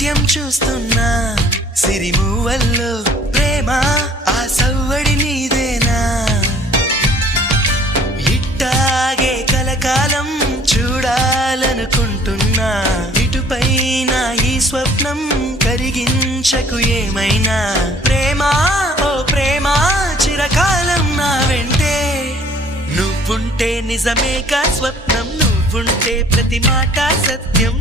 నాట్యం చూస్తున్నా సిరిమూవల్లో ప్రేమ ఆ సవ్వడి నీదేనా ఇట్టాగే కలకాలం చూడాలనుకుంటున్నా ఇటుపైన ఈ స్వప్నం కరిగించకు ఏమైనా ప్రేమ ఓ ప్రేమ చిరకాలం నా వెంటే నువ్వుంటే నిజమేగా స్వప్నం నువ్వుంటే ప్రతి మాట సత్యం